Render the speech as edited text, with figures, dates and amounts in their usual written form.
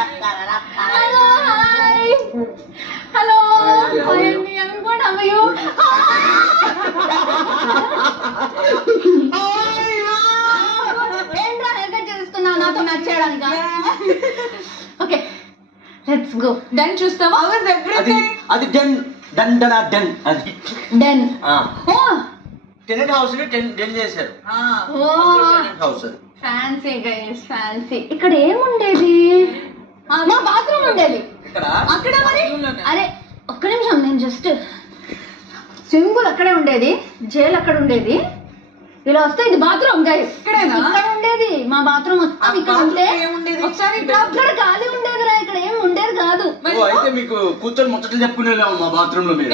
hello hi hello hi అండి అనుకోండి అమ్మయ్యో ఏంట్రా హెయిర్ కట్ చేసుకున్నావు నాతో మ్యాచ్ చేయడానికి ఓకే లెట్స్ గో డన్ చూస్తావా అది డన్ డన్ డన్ డన్ అది డన్ ఓ టెనెంట్ హౌస్ ని డన్ చేశారు ఓ హౌస్ ఫ్యాన్సీ గైస్ ఫ్యాన్సీ ఇక్కడ ఏముండేది మా బాత్రూమ్ ఉండేది అక్కడ మరి అరే ఒక్క నిమిషం నేను జస్ట్ స్విమ్మింగ్ పూల్ అక్కడే ఉండేది జైలు అక్కడ ఉండేది ఇలా వస్తే ఇది బాత్రూమ్ గైస్ ఇక్కడ ఉండేది మా బాత్రూమ్ మొత్తం ఇక్కడ ఉంటే ఒకసారి ఇక్కడ ఖాళీ ఉండేదిరా ఇక్కడ ఏం ఉండేది కాదు అయితే మీకు కూర్చొని ముచ్చట్లు చెప్పుకునే మా బాత్రూమ్ లో మీరు